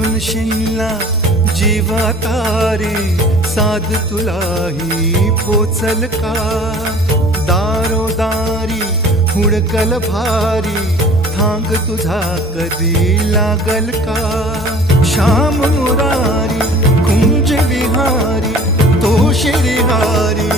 धुन शिनला जीवा तारे साध तुलाही पोचल का दारोदारी हुडकल भारी थांग तुझा कधी लागल का श्याम मुरारी कुंज विहारी तो श्रीहारी